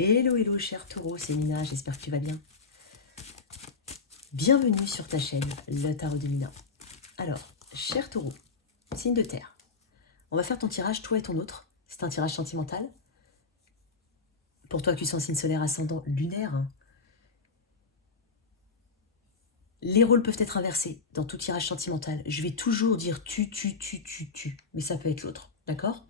Hello, hello, cher taureau, c'est Mina, j'espère que tu vas bien. Bienvenue sur ta chaîne, le tarot de Mina. Alors, cher taureau, signe de terre, on va faire ton tirage, toi et ton autre. C'est un tirage sentimental. Pour toi, tu sens signe solaire ascendant lunaire. Les rôles peuvent être inversés dans tout tirage sentimental. Je vais toujours dire tu, mais ça peut être l'autre, d'accord?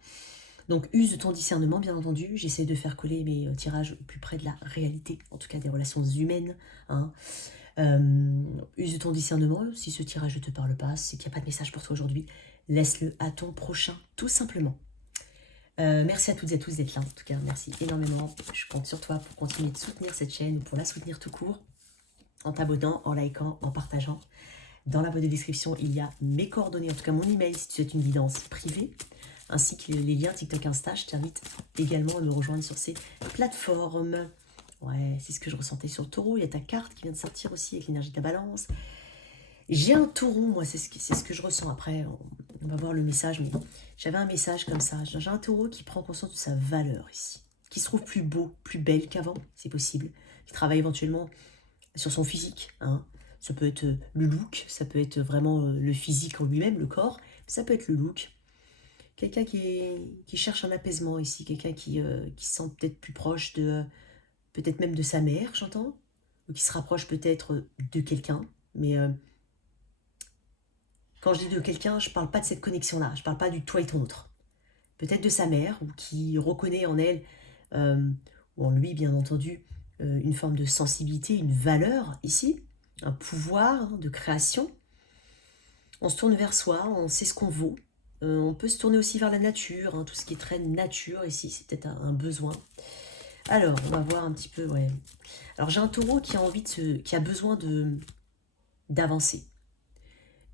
Donc use de ton discernement, bien entendu. J'essaie de faire coller mes tirages au plus près de la réalité, en tout cas des relations humaines. Hein. Use de ton discernement. Si ce tirage ne te parle pas, c'est qu'il n'y a pas de message pour toi aujourd'hui. Laisse-le à ton prochain, tout simplement. Merci à toutes et à tous d'être là. En tout cas, merci énormément. Je compte sur toi pour continuer de soutenir cette chaîne ou pour la soutenir tout court. En t'abonnant, en likant, en partageant. Dans la boîte de description, il y a mes coordonnées, en tout cas mon email si tu souhaites une guidance privée, ainsi que les liens TikTok, Insta. Je t'invite également à me rejoindre sur ces plateformes. Ouais, c'est ce que je ressentais sur le taureau. Il y a ta carte qui vient de sortir aussi avec l'énergie de la balance. J'ai un taureau, moi, c'est ce que je ressens. Après, on va voir le message, mais j'avais un message comme ça. J'ai un taureau qui prend conscience de sa valeur ici, qui se trouve plus beau, plus belle qu'avant, c'est possible, qui travaille éventuellement sur son physique, hein. Ça peut être le look, ça peut être vraiment le physique en lui-même, le corps, ça peut être le look. Quelqu'un qui cherche un apaisement ici, quelqu'un qui se sent peut-être plus proche de, peut-être même de sa mère, j'entends, ou qui se rapproche peut-être de quelqu'un, mais quand je dis de quelqu'un, je ne parle pas de cette connexion-là, je ne parle pas du toi et ton autre. Peut-être de sa mère, ou qui reconnaît en elle, ou en lui bien entendu, une forme de sensibilité, une valeur ici, un pouvoir de création. On se tourne vers soi, on sait ce qu'on vaut. On peut se tourner aussi vers la nature, hein, tout ce qui est très nature ici, c'est peut-être un besoin. Alors, on va voir un petit peu, ouais. Alors, j'ai un taureau qui a envie qui a besoin d'avancer.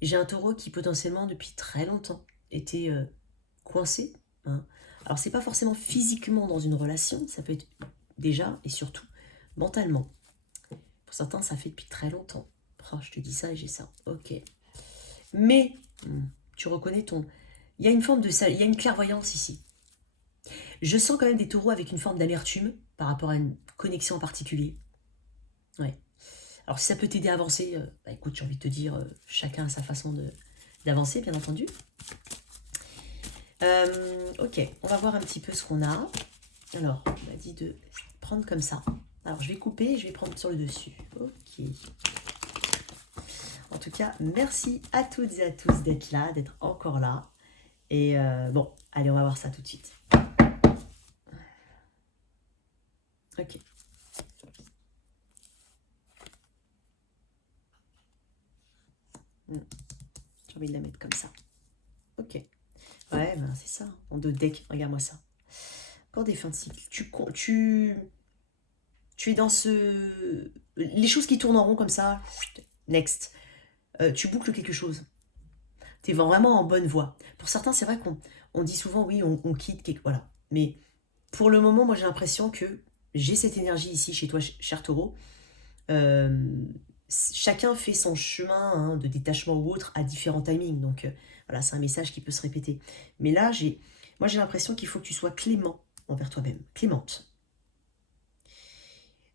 J'ai un taureau qui potentiellement, depuis très longtemps, était coincé. Hein. Alors, c'est pas forcément physiquement dans une relation, ça peut être déjà et surtout mentalement. Pour certains, ça fait depuis très longtemps. Oh, je te dis ça et j'ai ça. Ok. Mais, tu reconnais ton... Il y a une forme de... Il y a une clairvoyance ici. Je sens quand même des taureaux avec une forme d'amertume par rapport à une connexion en particulier. Ouais. Alors, si ça peut t'aider à avancer, bah écoute, j'ai envie de te dire, chacun a sa façon d'avancer, bien entendu. Ok, on va voir un petit peu ce qu'on a. Alors, on m'a dit de prendre comme ça. Alors, je vais couper et je vais prendre sur le dessus. Ok. En tout cas, merci à toutes et à tous d'être là, d'être encore là. Et bon, allez, on va voir ça tout de suite. Ok. J'ai envie de la mettre comme ça. Ok. Ouais, ben c'est ça. En deux decks, regarde-moi ça. Pour des fins de cycle. Tu es dans ce... Les choses qui tournent en rond comme ça. Next. Tu boucles quelque chose. Tu es vraiment en bonne voie. Pour certains, c'est vrai qu'on dit souvent, oui, on quitte quelque... Voilà. Mais pour le moment, moi, j'ai l'impression que j'ai cette énergie ici, chez toi, cher taureau. Chacun fait son chemin hein, de détachement ou autre à différents timings. Donc, voilà, c'est un message qui peut se répéter. Mais là, moi, j'ai l'impression qu'il faut que tu sois clément envers toi-même. Clémente.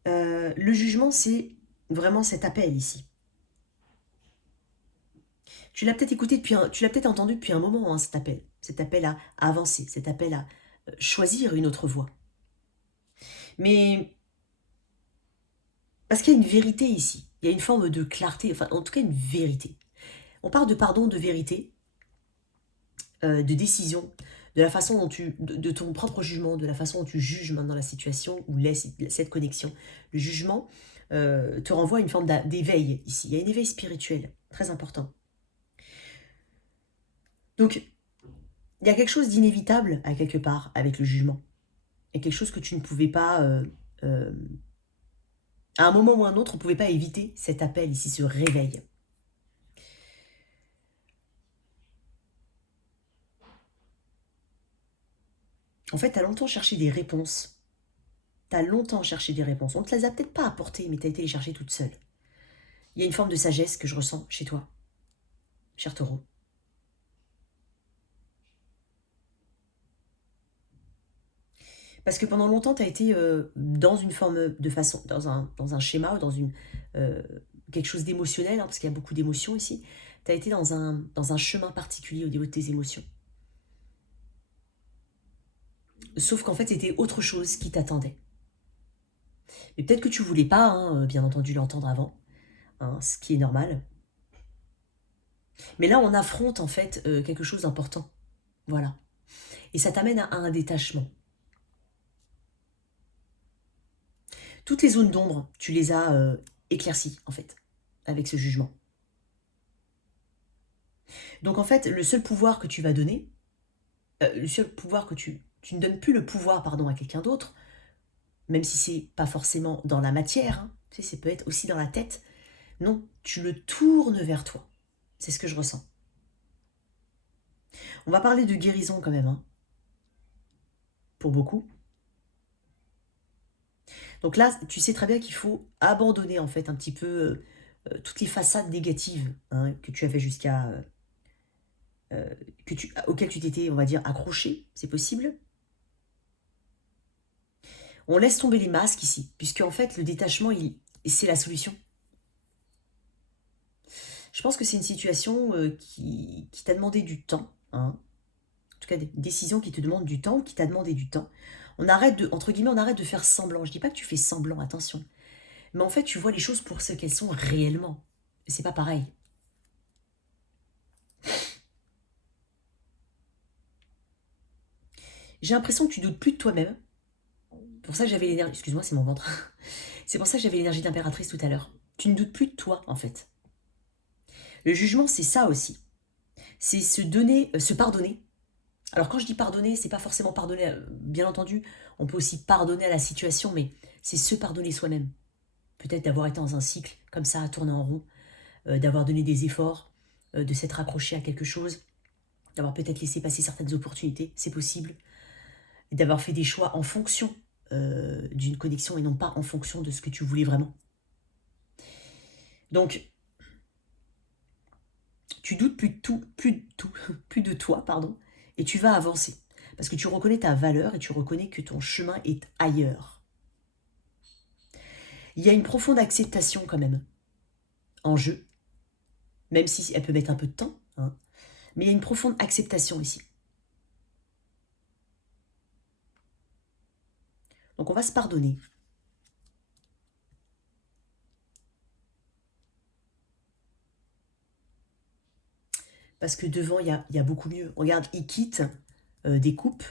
Le jugement, c'est vraiment cet appel ici. Tu l'as peut-être écouté tu l'as peut-être entendu depuis un moment, hein, cet appel à avancer, cet appel à choisir une autre voie. Mais parce qu'il y a une vérité ici, il y a une forme de clarté, enfin en tout cas une vérité. On parle de pardon, de vérité, de décision, de la façon dont de ton propre jugement, de la façon dont tu juges maintenant la situation ou laisse cette connexion. Le jugement te renvoie à une forme d'éveil ici. Il y a un éveil spirituel très important. Donc, il y a quelque chose d'inévitable à quelque part avec le jugement. Il y a quelque chose que tu ne pouvais pas... à un moment ou à un autre, on ne pouvait pas éviter cet appel ici, ce réveil. En fait, tu as longtemps cherché des réponses. Tu as longtemps cherché des réponses. On ne te les a peut-être pas apportées, mais tu as été les chercher toute seule. Il y a une forme de sagesse que je ressens chez toi, cher taureau. Parce que pendant longtemps, tu as été dans une forme de façon, dans un schéma ou dans euh, quelque chose d'émotionnel, hein, parce qu'il y a beaucoup d'émotions ici. Tu as été dans un chemin particulier au niveau de tes émotions. Sauf qu'en fait, c'était autre chose qui t'attendait. Et peut-être que tu voulais pas, hein, bien entendu, l'entendre avant, hein, ce qui est normal. Mais là, on affronte en fait quelque chose d'important. Voilà. Et ça t'amène à un détachement. Toutes les zones d'ombre, tu les as éclaircies, en fait, avec ce jugement. Donc, en fait, le seul pouvoir que tu vas donner, le seul pouvoir que tu ne donnes plus le pouvoir, pardon, à quelqu'un d'autre, même si c'est pas forcément dans la matière, hein, tu sais, ça peut être aussi dans la tête. Non, tu le tournes vers toi. C'est ce que je ressens. On va parler de guérison quand même, hein, pour beaucoup. Donc là, tu sais très bien qu'il faut abandonner en fait un petit peu toutes les façades négatives, hein, que tu avais jusqu'à auxquelles tu t'étais, on va dire, accroché. C'est possible. On laisse tomber les masques ici, puisque en fait le détachement, c'est la solution. Je pense que c'est une situation qui t'a demandé du temps, hein. En tout cas des décisions qui te demandent du temps, qui t'a demandé du temps. On arrête de, entre guillemets, on arrête de faire semblant. Je dis pas que tu fais semblant, attention. Mais en fait, tu vois les choses pour ce qu'elles sont réellement. C'est pas pareil. J'ai l'impression que tu doutes plus de toi-même. Pour ça que j'avais l'énergie. Excuse-moi, c'est mon ventre. C'est pour ça que j'avais l'énergie d'impératrice tout à l'heure. Tu ne doutes plus de toi, en fait. Le jugement, c'est ça aussi. C'est se donner, se pardonner. Alors quand je dis pardonner, c'est pas forcément pardonner, bien entendu, on peut aussi pardonner à la situation, mais c'est se pardonner soi-même. Peut-être d'avoir été dans un cycle comme ça, à tourner en rond, d'avoir donné des efforts, de s'être accroché à quelque chose, d'avoir peut-être laissé passer certaines opportunités, c'est possible, et d'avoir fait des choix en fonction d'une connexion et non pas en fonction de ce que tu voulais vraiment. Donc, tu doutes plus de tout, plus de toi, pardon, et tu vas avancer. Parce que tu reconnais ta valeur et tu reconnais que ton chemin est ailleurs. Il y a une profonde acceptation quand même en jeu, même si elle peut mettre un peu de temps, hein, mais il y a une profonde acceptation ici. Donc on va se pardonner. Parce que devant, il y a beaucoup mieux. Regarde, il quitte des coupes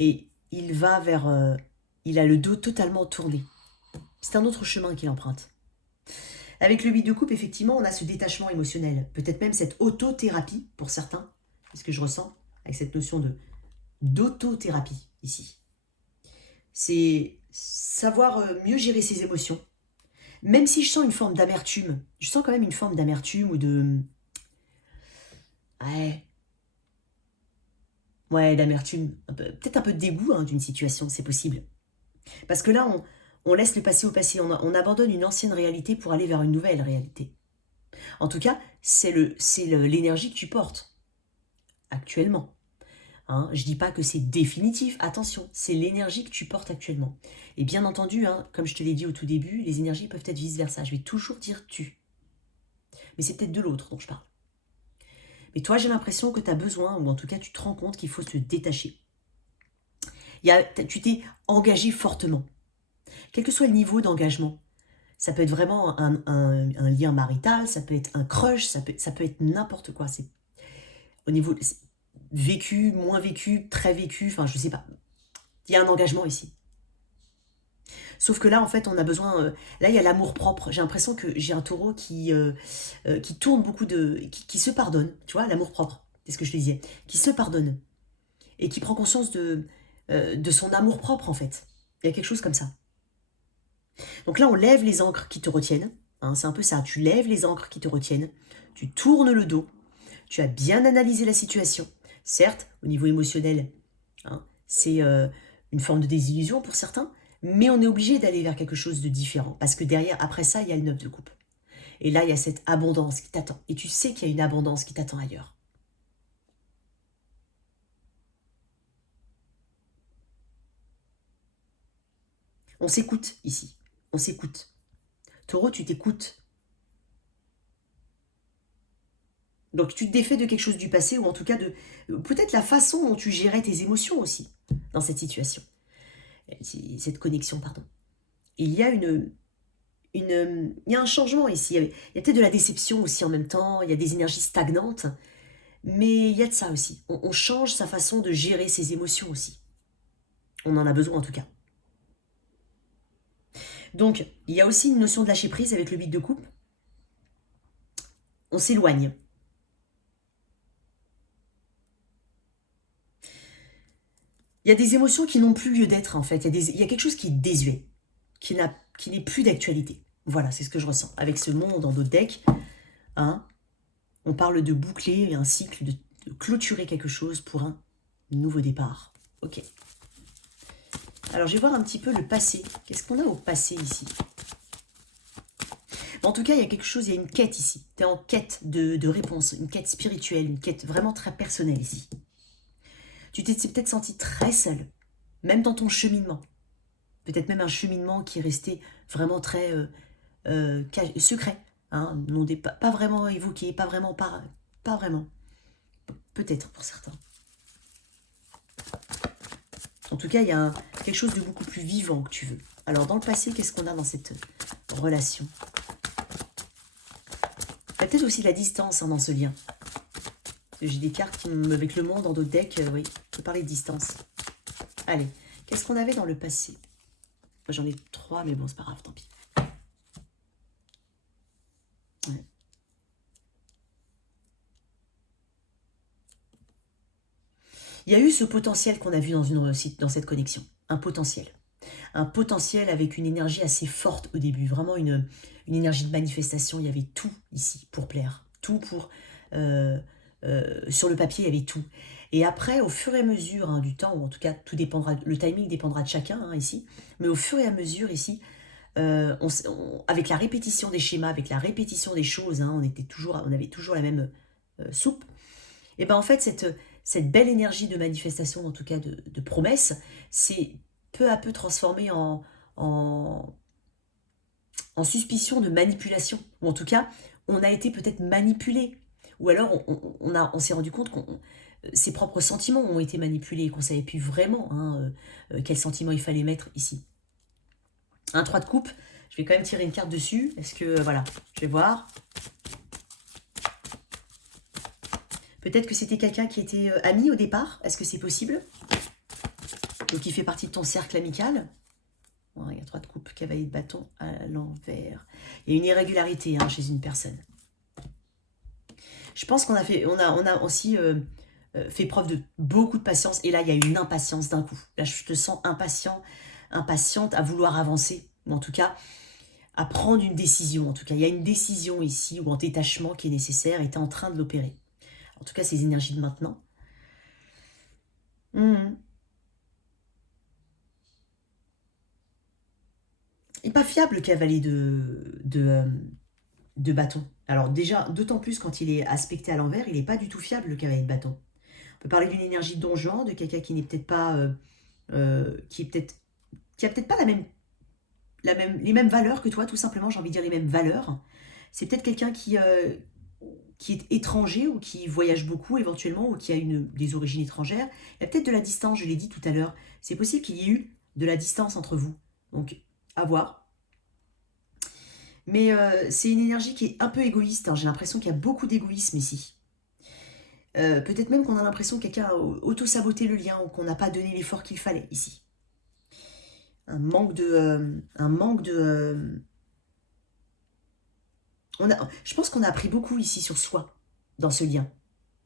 et il va vers... il a le dos totalement tourné. C'est un autre chemin qu'il emprunte. Avec le 8 de coupe, effectivement, on a ce détachement émotionnel. Peut-être même cette autothérapie pour certains. C'est ce que je ressens avec cette notion de d'autothérapie ici. C'est savoir mieux gérer ses émotions. Même si je sens une forme d'amertume, je sens quand même une forme d'amertume ou de... Ouais, ouais, d'amertume, peut-être un peu de dégoût hein, d'une situation, c'est possible. Parce que là, on laisse le passé au passé, on abandonne une ancienne réalité pour aller vers une nouvelle réalité. En tout cas, c'est l'énergie que tu portes actuellement. Hein. Je ne dis pas que c'est définitif, attention, c'est l'énergie que tu portes actuellement. Et bien entendu, hein, comme je te l'ai dit au tout début, les énergies peuvent être vice-versa. Je vais toujours dire tu. Mais c'est peut-être de l'autre dont je parle. Mais toi, j'ai l'impression que tu as besoin, ou en tout cas tu te rends compte qu'il faut se détacher. Tu t'es engagé fortement. Quel que soit le niveau d'engagement, ça peut être vraiment un lien marital, ça peut être un crush, ça peut être n'importe quoi. C'est au niveau vécu, moins vécu, très vécu, enfin je sais pas. Il y a un engagement ici. Sauf que là, en fait, on a besoin... là, il y a l'amour propre. J'ai l'impression que j'ai un taureau qui tourne beaucoup de... Qui se pardonne, tu vois, l'amour propre. C'est ce que je te disais. Qui se pardonne. Et qui prend conscience de son amour propre, en fait. Il y a quelque chose comme ça. Donc là, on lève les ancres qui te retiennent. Hein, c'est un peu ça. Tu lèves les ancres qui te retiennent. Tu tournes le dos. Tu as bien analysé la situation. Certes, au niveau émotionnel, hein, c'est une forme de désillusion pour certains, mais on est obligé d'aller vers quelque chose de différent. Parce que derrière, après ça, il y a le 9 de coupe. Et là, il y a cette abondance qui t'attend. Et tu sais qu'il y a une abondance qui t'attend ailleurs. On s'écoute ici. On s'écoute. Taureau, tu t'écoutes. Donc tu te défais de quelque chose du passé, ou en tout cas de peut-être la façon dont tu gérais tes émotions aussi dans cette situation. Cette connexion, pardon. Et il y a il y a un changement ici. Il y a peut-être de la déception aussi en même temps. Il y a des énergies stagnantes. Mais il y a de ça aussi. On change sa façon de gérer ses émotions aussi. On en a besoin en tout cas. Donc, il y a aussi une notion de lâcher prise avec le 8 de coupe. On s'éloigne. Il y a des émotions qui n'ont plus lieu d'être en fait. Il y a quelque chose qui est désuet, qui n'est plus d'actualité. Voilà, c'est ce que je ressens. Avec ce monde dans d'autres decks, hein, on parle de boucler un cycle, de clôturer quelque chose pour un nouveau départ. Ok. Alors, je vais voir un petit peu le passé. Qu'est-ce qu'on a au passé ici? En tout cas, il y a quelque chose, il y a une quête ici. Tu es en quête de réponse, une quête spirituelle, une quête vraiment très personnelle ici. Tu t'es peut-être senti très seul, même dans ton cheminement. Peut-être même un cheminement qui est resté vraiment très secret. Hein, pas vraiment évoqué, pas vraiment. Pas vraiment. Peut-être pour certains. En tout cas, il y a quelque chose de beaucoup plus vivant que tu veux. Alors, dans le passé, qu'est-ce qu'on a dans cette relation? Il y a peut-être aussi de la distance dans ce lien. J'ai des cartes qui avec le monde dans d'autres decks, oui, je peux parler de distance. Allez, qu'est-ce qu'on avait dans le passé? Moi, j'en ai 3, mais bon, c'est pas grave, tant pis. Ouais. Il y a eu ce potentiel qu'on a vu dans cette connexion. Un potentiel. Un potentiel avec une énergie assez forte au début. Vraiment une énergie de manifestation. Il y avait tout ici pour plaire. Tout pour... sur le papier, il y avait tout. Et après, au fur et à mesure du temps, ou en tout cas, tout dépendra, le timing dépendra de chacun ici, mais au fur et à mesure ici, avec la répétition des schémas, avec la répétition des choses, on avait toujours la même soupe. Et ben en fait, cette belle énergie de manifestation, en tout cas de promesse, c'est peu à peu transformé en suspicion de manipulation. Ou en tout cas, on a été peut-être manipulé. Ou alors, on s'est rendu compte que ses propres sentiments ont été manipulés, qu'on ne savait plus vraiment quels sentiments il fallait mettre ici. Un 3 de coupe, je vais quand même tirer une carte dessus. Est-ce que, voilà, je vais voir. Peut-être que c'était quelqu'un qui était ami au départ. Est-ce que c'est possible? Donc, il fait partie de ton cercle amical. Bon, il y a 3 de coupe, cavalier de bâton à l'envers. Il y a une irrégularité chez une personne. Je pense qu'on a aussi fait preuve de beaucoup de patience. Et là, il y a une impatience d'un coup. Là, je te sens impatiente à vouloir avancer. Ou en tout cas, à prendre une décision. En tout cas, il y a une décision ici ou un détachement qui est nécessaire et tu es en train de l'opérer. En tout cas, ces énergies de maintenant. Et pas fiable, le cavalier de bâton. Alors déjà, d'autant plus quand il est aspecté à l'envers, il n'est pas du tout fiable, le cavalier de bâton. On peut parler d'une énergie de Don Juan, de quelqu'un qui n'est peut-être pas... qui a peut-être pas les mêmes valeurs que toi, tout simplement, j'ai envie de dire les mêmes valeurs. C'est peut-être quelqu'un qui est étranger ou qui voyage beaucoup éventuellement ou qui a des origines étrangères. Il y a peut-être de la distance, je l'ai dit tout à l'heure. C'est possible qu'il y ait eu de la distance entre vous. Donc, à voir. Mais c'est une énergie qui est un peu égoïste. J'ai l'impression qu'il y a beaucoup d'égoïsme ici. Peut-être même qu'on a l'impression que quelqu'un a auto-saboté le lien ou qu'on n'a pas donné l'effort qu'il fallait ici. Un manque de... je pense qu'on a appris beaucoup ici sur soi, dans ce lien,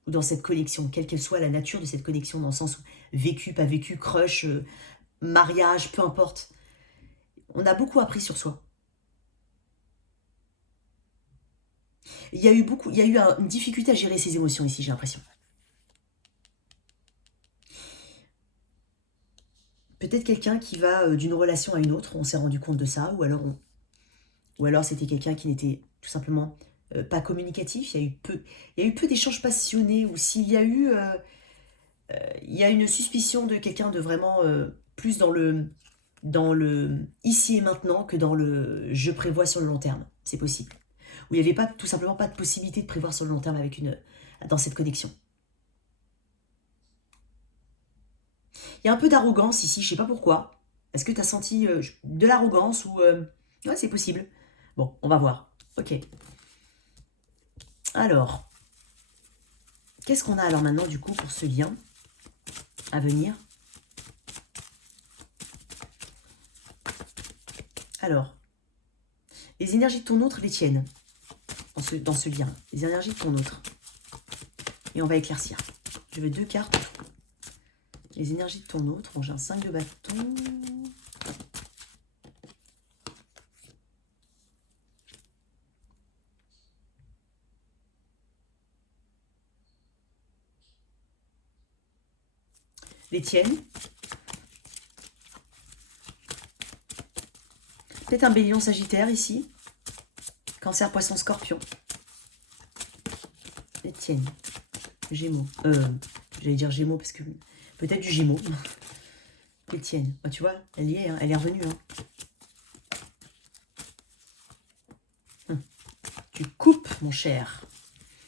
ou dans cette connexion, quelle qu'elle soit la nature de cette connexion, dans le sens où vécu, pas vécu, crush, mariage, peu importe. On a beaucoup appris sur soi. Il y a eu une difficulté à gérer ses émotions ici, j'ai l'impression. Peut-être quelqu'un qui va d'une relation à une autre, on s'est rendu compte de ça, ou alors c'était quelqu'un qui n'était tout simplement pas communicatif. Il y a eu peu d'échanges passionnés, ou s'il y a eu... il y a une suspicion de quelqu'un de vraiment plus dans le dans le ici et maintenant que dans le je prévois sur le long terme. C'est possible. Où il n'y avait pas, tout simplement pas de possibilité de prévoir sur le long terme dans cette connexion. Il y a un peu d'arrogance ici, je sais pas pourquoi. Est-ce que tu as senti de l'arrogance ou... Ouais, c'est possible. Bon, on va voir. Ok. Alors, qu'est-ce qu'on a alors maintenant du coup pour ce lien à venir? Alors, les énergies de ton autre, les tiennes, dans ce lien. Les énergies de ton autre. Et on va éclaircir. Je veux 2 cartes. Les énergies de ton autre. Bon, j'ai un 5 de bâton. Les tiennes. Peut-être un bélion sagittaire ici. Cancer, poisson, scorpion. Les tiennes. Gémeaux. J'allais dire gémeaux parce que... Peut-être du gémeaux. Les tiennes. Bah, tu vois, elle y est, hein, elle est revenue. Hein. Tu coupes, mon cher.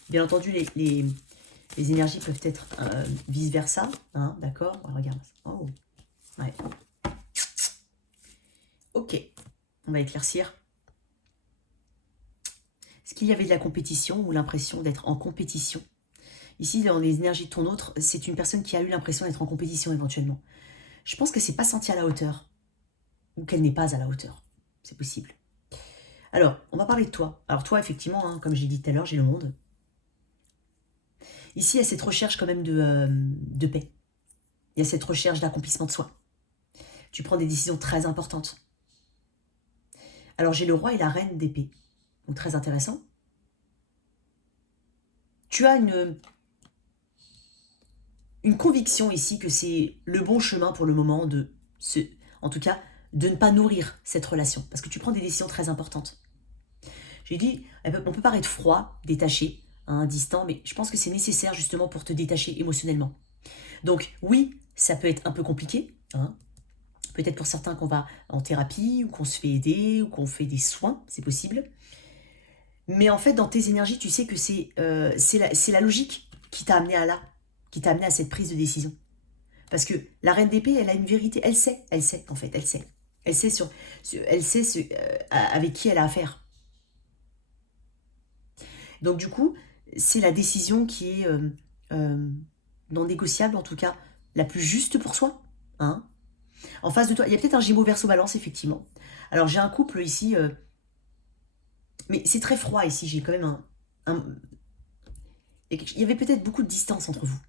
Bien entendu, les énergies peuvent être vice-versa. Hein, d'accord. Regarde. Oh. Ouais. Ok. On va éclaircir. Est-ce qu'il y avait de la compétition ou l'impression d'être en compétition? Ici, dans les énergies de ton autre, c'est une personne qui a eu l'impression d'être en compétition éventuellement. Je pense que c'est pas senti à la hauteur. Ou qu'elle n'est pas à la hauteur. C'est possible. Alors, on va parler de toi. Alors toi, effectivement, hein, comme j'ai dit tout à l'heure, j'ai le monde. Ici, il y a cette recherche quand même de paix. Il y a cette recherche d'accomplissement de soi. Tu prends des décisions très importantes. Alors, j'ai le roi et la reine d'épée. Donc, très intéressant. Tu as une conviction ici que c'est le bon chemin pour le moment en tout cas, de ne pas nourrir cette relation. Parce que tu prends des décisions très importantes. J'ai dit, on peut paraître froid, détaché, hein, distant, mais je pense que c'est nécessaire justement pour te détacher émotionnellement. Donc oui, ça peut être un peu compliqué, hein. Peut-être pour certains qu'on va en thérapie, ou qu'on se fait aider, ou qu'on fait des soins, c'est possible. Mais en fait, dans tes énergies, tu sais que c'est la logique qui t'a amené à là, qui t'a amené à cette prise de décision. Parce que la reine d'épée, elle a une vérité, elle sait en fait, elle sait. Elle sait avec qui elle a affaire. Donc du coup, c'est la décision qui est non négociable, en tout cas, la plus juste pour soi. Hein. En face de toi, il y a peut-être un Gémeaux Verseau Balance, effectivement. Alors j'ai un couple ici, mais c'est très froid ici, j'ai quand même il y avait peut-être beaucoup de distance entre vous.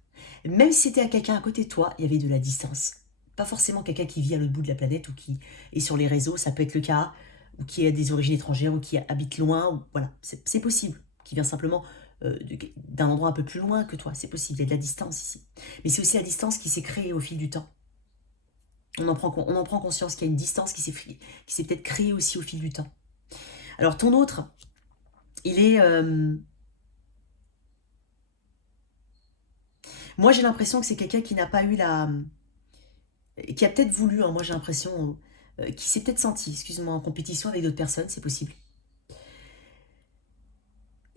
Même si c'était à quelqu'un à côté de toi, il y avait de la distance. Pas forcément quelqu'un qui vit à l'autre bout de la planète ou qui est sur les réseaux, ça peut être le cas, ou qui a des origines étrangères, ou qui habite loin, ou, voilà, c'est possible, qui vient simplement d'un endroit un peu plus loin que toi, c'est possible, il y a de la distance ici. Mais c'est aussi la distance qui s'est créée au fil du temps. On en prend conscience qu'il y a une distance qui s'est peut-être créée aussi au fil du temps. Alors ton autre, il est... Moi j'ai l'impression que c'est quelqu'un qui n'a pas eu qui a peut-être voulu, hein, moi j'ai l'impression, qui s'est peut-être senti, excuse-moi, en compétition avec d'autres personnes, c'est possible.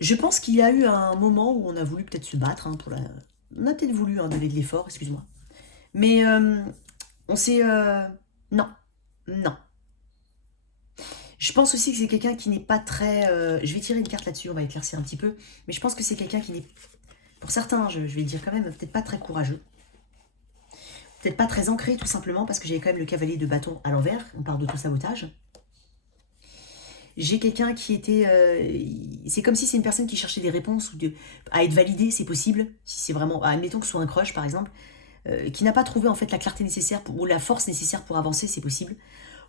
Je pense qu'il y a eu un moment où on a voulu peut-être se battre, hein, on a peut-être voulu donner de l'effort, excuse-moi. Mais on s'est... non, non. Je pense aussi que c'est quelqu'un qui n'est pas très... je vais tirer une carte là-dessus, on va éclaircir un petit peu. Mais je pense que c'est quelqu'un qui n'est... Pour certains, je vais le dire quand même, peut-être pas très courageux. Peut-être pas très ancré, tout simplement, parce que j'ai quand même le cavalier de bâton à l'envers. On parle d'auto-sabotage. J'ai quelqu'un qui était... c'est comme si c'est une personne qui cherchait des réponses ou à être validée, c'est possible. Si c'est vraiment... Admettons que ce soit un crush, par exemple, qui n'a pas trouvé en fait la clarté nécessaire ou la force nécessaire pour avancer, c'est possible.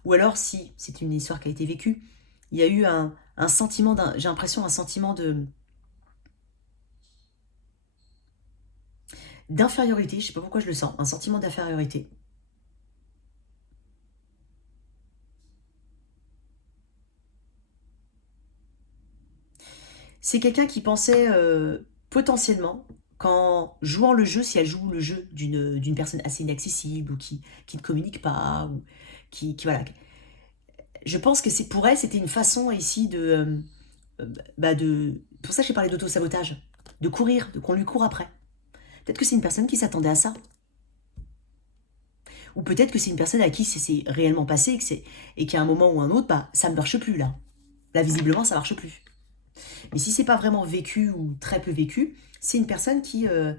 Ou alors, si c'est une histoire qui a été vécue, il y a eu un sentiment, j'ai l'impression, un sentiment d'infériorité, je sais pas pourquoi je le sens, un sentiment d'infériorité. C'est quelqu'un qui pensait potentiellement qu'en jouant le jeu, si elle joue le jeu d'une personne assez inaccessible ou qui ne communique pas, ou voilà. Je pense que c'est pour elle, c'était une façon ici de... Pour ça, j'ai parlé d'auto-sabotage. De courir, qu'on lui court après. Peut-être que c'est une personne qui s'attendait à ça. Ou peut-être que c'est une personne à qui c'est réellement passé et qu'à un moment ou un autre, bah, ça ne marche plus là. Là, visiblement, ça marche plus. Mais si c'est pas vraiment vécu ou très peu vécu, c'est une personne qui euh,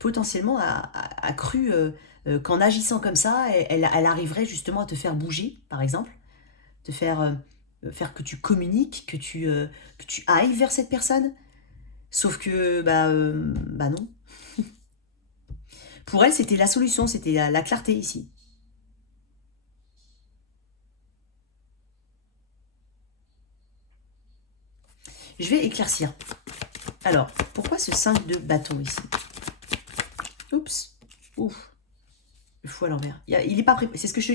potentiellement a cru qu'en agissant comme ça, elle arriverait justement à te faire bouger, par exemple, te faire que tu communiques, que tu ailles vers cette personne. Sauf que, bah non. Pour elle, c'était la solution, c'était la clarté ici. Je vais éclaircir. Alors, pourquoi ce 5 de bâton ici? Oups. Ouf. Le fou à l'envers. Il est pas préparé. C'est ce que je.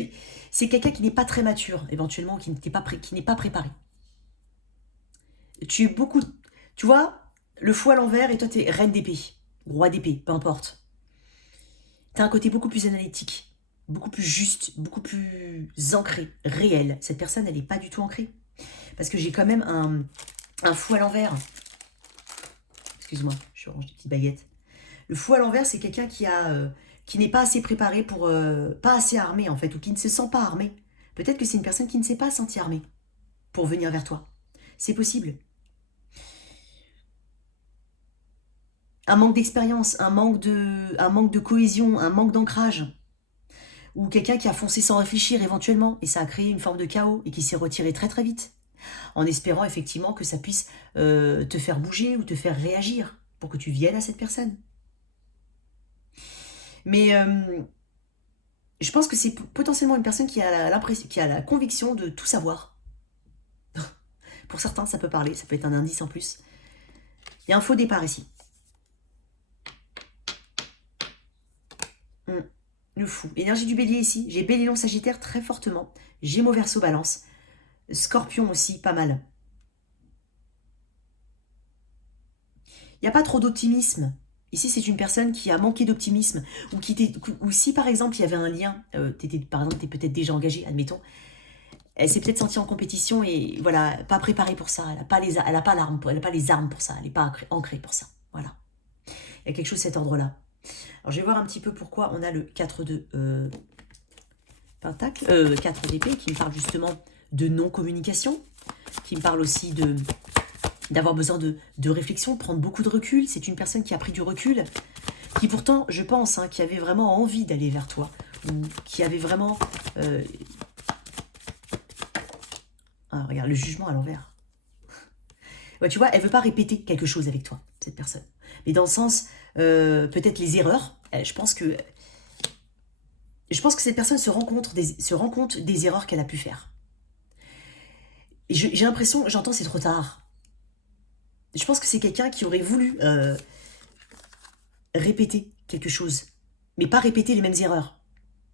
C'est quelqu'un qui n'est pas très mature, éventuellement, qui n'est pas préparé. Tu es beaucoup. Tu vois, le fou à l'envers et toi, tu es reine d'épée. Roi d'épée, peu importe. Tu as un côté beaucoup plus analytique, beaucoup plus juste, beaucoup plus ancré, réel. Cette personne, elle n'est pas du tout ancrée. Parce que j'ai quand même un fou à l'envers. Excuse-moi, je range des petites baguettes. Le fou à l'envers, c'est quelqu'un qui n'est pas assez préparé pour... pas assez armé, en fait, ou qui ne se sent pas armé. Peut-être que c'est une personne qui ne s'est pas sentie armée pour venir vers toi. C'est possible. Un manque d'expérience, un manque de cohésion, un manque d'ancrage. Ou quelqu'un qui a foncé sans réfléchir éventuellement, et ça a créé une forme de chaos, et qui s'est retiré très très vite. En espérant effectivement que ça puisse te faire bouger ou te faire réagir pour que tu viennes à cette personne. Mais je pense que c'est potentiellement une personne qui a la conviction de tout savoir. Pour certains, ça peut parler, ça peut être un indice en plus. Il y a un faux départ ici. Le fou. Énergie du bélier ici. J'ai bélier lion sagittaire très fortement. Gémeaux verseau balance. Scorpion aussi, pas mal. Il n'y a pas trop d'optimisme. Ici, c'est une personne qui a manqué d'optimisme. Ou si, par exemple, il y avait un lien, par exemple, tu es peut-être déjà engagé, admettons, elle s'est peut-être sentie en compétition et voilà, pas préparée pour ça. Elle n'a pas, les armes pour ça. Elle n'est pas ancrée pour ça. Voilà. Il y a quelque chose de cet ordre-là. Alors, je vais voir un petit peu pourquoi on a le 4 de Pentacle, 4 d'épée, qui me parle justement de non-communication, qui me parle aussi d'avoir besoin de réflexion, de prendre beaucoup de recul. C'est une personne qui a pris du recul, qui pourtant, je pense, qui avait vraiment envie d'aller vers toi, ou qui avait vraiment... Ah, regarde, le jugement à l'envers. Ouais, tu vois, elle veut pas répéter quelque chose avec toi, cette personne. Mais dans le sens, peut-être les erreurs, je pense que cette personne se rend compte des erreurs qu'elle a pu faire. J'ai l'impression, j'entends c'est trop tard. Je pense que c'est quelqu'un qui aurait voulu répéter quelque chose, mais pas répéter les mêmes erreurs.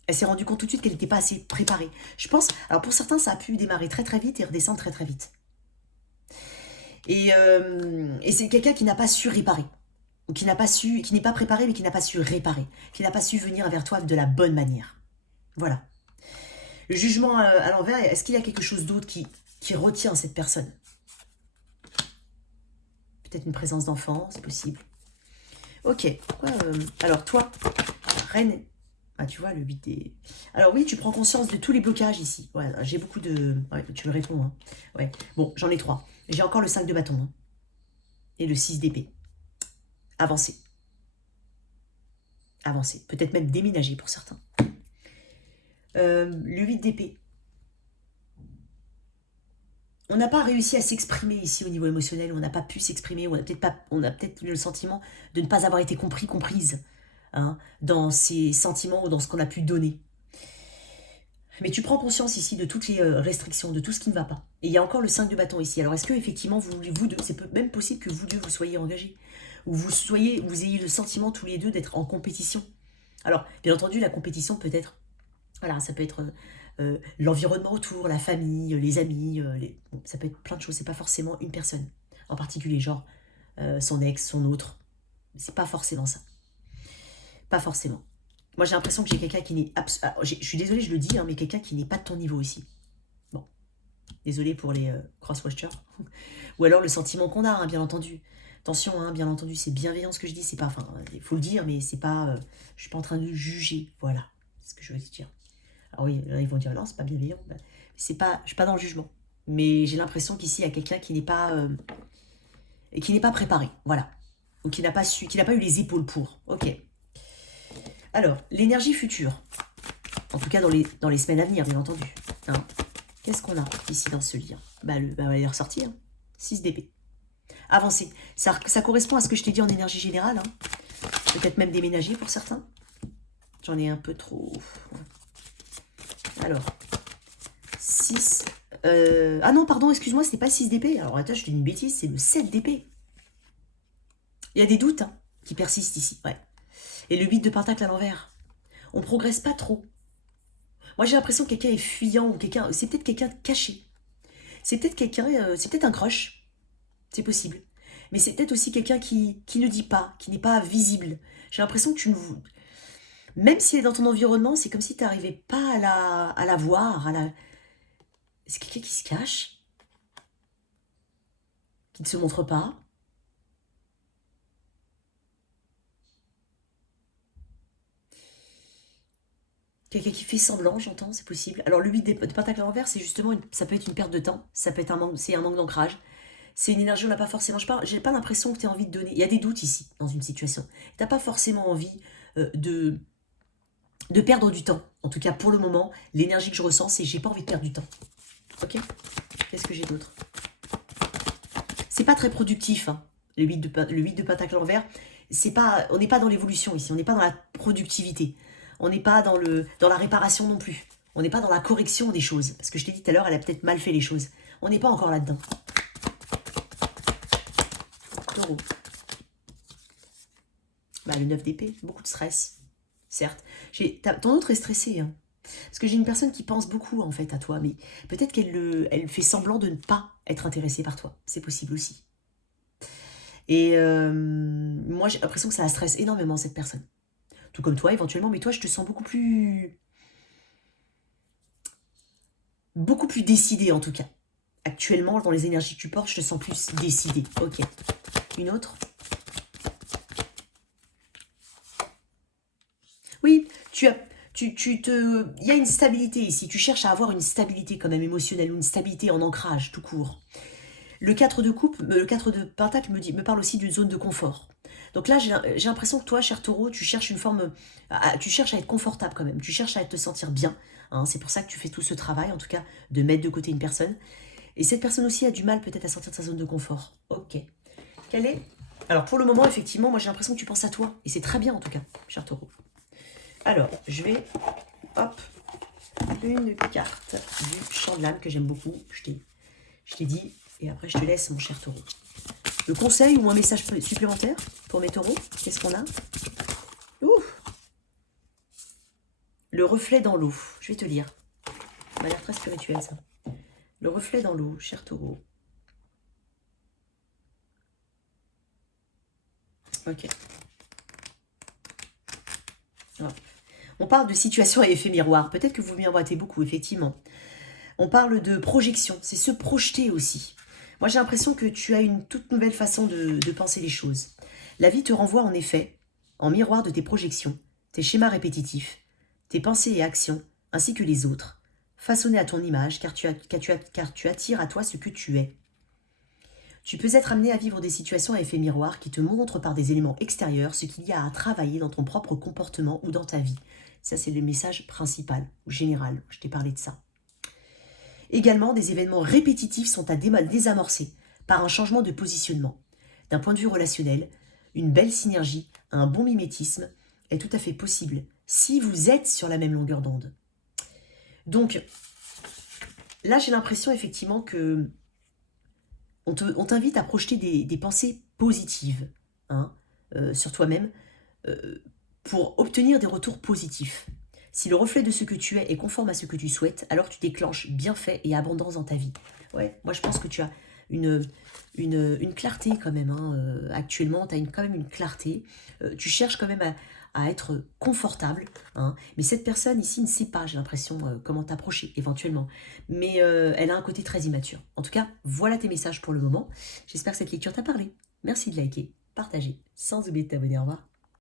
Elle s'est rendue compte tout de suite qu'elle n'était pas assez préparée. Je pense, alors pour certains, ça a pu démarrer très très vite et redescendre très très vite. Et c'est quelqu'un qui n'a pas su réparer. Ou qui n'est pas préparé, mais qui n'a pas su réparer. Qui n'a pas su venir vers toi de la bonne manière. Voilà. Le jugement à l'envers, est-ce qu'il y a quelque chose d'autre qui retient cette personne? Peut-être une présence d'enfant, c'est possible. Ok. Alors toi, reine... Ah, tu vois, le 8 des... Alors oui, tu prends conscience de tous les blocages ici. Ouais, j'ai beaucoup de... Ouais, tu me réponds. Hein. Ouais. Bon, j'en ai 3. J'ai encore le 5 de bâton. Hein. Et le 6 d'épée. Avancer. Avancer. Peut-être même déménager pour certains. Le 8 d'épée. On n'a pas réussi à s'exprimer ici au niveau émotionnel, on n'a pas pu s'exprimer, on a peut-être eu le sentiment de ne pas avoir été comprise dans ces sentiments ou dans ce qu'on a pu donner. Mais tu prends conscience ici de toutes les restrictions, de tout ce qui ne va pas. Et il y a encore le 5 de bâton ici. Alors est-ce que effectivement vous deux, c'est même possible que vous deux vous soyez engagés, ou vous ayez le sentiment tous les deux d'être en compétition. Alors bien entendu la compétition peut être, voilà, ça peut être l'environnement autour, la famille, les amis, bon, ça peut être plein de choses, c'est pas forcément une personne en particulier, genre son ex, son autre, c'est pas forcément ça. Pas forcément. Moi, j'ai l'impression que j'ai quelqu'un qui n'est... je suis désolée, je le dis, hein, mais quelqu'un qui n'est pas de ton niveau ici. Bon, désolée pour les cross-watchers. Ou alors le sentiment qu'on a, hein, bien entendu. Attention, hein, bien entendu, c'est bienveillant ce que je dis. C'est pas, enfin, il faut le dire, mais c'est pas... je suis pas en train de juger. Voilà, c'est ce que je veux dire. Alors oui, là, ils vont dire, non, c'est pas bienveillant. Ben, c'est pas, je suis pas dans le jugement. Mais j'ai l'impression qu'ici, il y a quelqu'un qui n'est pas... et qui n'est pas préparé, voilà. Ou qui n'a pas su, qui n'a pas eu les épaules pour. Ok. Alors, l'énergie future. En tout cas, dans les semaines à venir, bien entendu. Hein. Qu'est-ce qu'on a ici dans ce lien? On va les ressortir. 6 d'épée. Avancer. Ça correspond à ce que je t'ai dit en énergie générale. Hein. Peut-être même déménager pour certains. J'en ai un peu trop. Alors, 6. Ah non, pardon, excuse-moi, c'était pas 6 d'épée. Alors, attends, je te dis une bêtise, c'est le 7 d'épée. Il y a des doutes hein, qui persistent ici. Ouais. Et le 8 de pentacle à l'envers. On progresse pas trop. Moi, j'ai l'impression que quelqu'un est fuyant ou quelqu'un. C'est peut-être quelqu'un de caché. C'est peut-être quelqu'un. C'est peut-être un crush. C'est possible. Mais c'est peut-être aussi quelqu'un qui ne dit pas, qui n'est pas visible. J'ai l'impression que tu ne. Même s'il est dans ton environnement, c'est comme si tu n'arrivais pas à la voir. C'est quelqu'un qui se cache, qui ne se montre pas. Quelqu'un qui fait semblant, j'entends, c'est possible. Alors le 8 de pentacle à l'envers, c'est justement, ça peut être une perte de temps, ça peut être un manque d'ancrage. C'est une énergie, on n'a pas forcément, j'ai pas l'impression que tu as envie de donner. Il y a des doutes ici, dans une situation. Tu n'as pas forcément envie de perdre du temps. En tout cas, pour le moment, l'énergie que je ressens, c'est j'ai pas envie de perdre du temps. Ok? Qu'est-ce que j'ai d'autre? C'est pas très productif, hein, le 8 de pentacle à l'envers. On n'est pas dans l'évolution ici, on n'est pas dans la productivité. On n'est pas dans la réparation non plus. On n'est pas dans la correction des choses. Parce que je t'ai dit tout à l'heure, elle a peut-être mal fait les choses. On n'est pas encore là-dedans. Taureau. Le 9 d'épée, beaucoup de stress. Certes. Ton autre est stressé. Hein. Parce que j'ai une personne qui pense beaucoup en fait à toi. Mais peut-être qu'elle fait semblant de ne pas être intéressée par toi. C'est possible aussi. Et moi, j'ai l'impression que ça la stresse énormément, cette personne. Tout comme toi, éventuellement. Mais toi, je te sens beaucoup plus décidée, en tout cas. Actuellement, dans les énergies que tu portes, je te sens plus décidée. Ok. Une autre? Oui, il y a une stabilité ici. Tu cherches à avoir une stabilité quand même émotionnelle ou une stabilité en ancrage, tout court. Le 4 de coupe, le 4 de pentacle me parle aussi d'une zone de confort. Donc là, j'ai l'impression que toi, cher taureau, tu cherches une forme... tu cherches à être confortable quand même. Tu cherches à te sentir bien. Hein, c'est pour ça que tu fais tout ce travail, en tout cas, de mettre de côté une personne. Et cette personne aussi a du mal peut-être à sortir de sa zone de confort. Ok. Quelle est... Alors, pour le moment, effectivement, moi, j'ai l'impression que tu penses à toi. Et c'est très bien, en tout cas, cher taureau. Alors, je vais... Hop. Une carte du champ de l'âme que j'aime beaucoup. Je t'ai dit... Et après, je te laisse, mon cher taureau. Le conseil ou un message supplémentaire pour mes taureaux? Qu'est-ce qu'on a? Ouh. Le reflet dans l'eau. Je vais te lire. Ça m'a l'air très spirituel, ça. Le reflet dans l'eau, cher taureau. Ok. Alors, on parle de situation à effet miroir. Peut-être que vous miroitez beaucoup, effectivement. On parle de projection. C'est se projeter aussi. Moi, j'ai l'impression que tu as une toute nouvelle façon de penser les choses. La vie te renvoie en effet, en miroir de tes projections, tes schémas répétitifs, tes pensées et actions, ainsi que les autres, façonnés à ton image, car tu attires à toi ce que tu es. Tu peux être amené à vivre des situations à effet miroir qui te montrent par des éléments extérieurs ce qu'il y a à travailler dans ton propre comportement ou dans ta vie. Ça, c'est le message principal ou général. Je t'ai parlé de ça. Également, des événements répétitifs sont à désamorcer par un changement de positionnement. D'un point de vue relationnel, une belle synergie, un bon mimétisme est tout à fait possible si vous êtes sur la même longueur d'onde. Donc, là, j'ai l'impression effectivement que on t'invite à projeter des pensées positives hein, sur toi-même pour obtenir des retours positifs. Si le reflet de ce que tu es conforme à ce que tu souhaites, alors tu déclenches bienfait et abondance dans ta vie. Ouais, moi je pense que tu as une clarté quand même. Hein. Actuellement, tu as quand même une clarté. Tu cherches quand même à être confortable, hein. Mais cette personne ici ne sait pas, j'ai l'impression, comment t'approcher éventuellement. Mais elle a un côté très immature. En tout cas, voilà tes messages pour le moment. J'espère que cette lecture t'a parlé. Merci de liker, partager, sans oublier de t'abonner. Au revoir.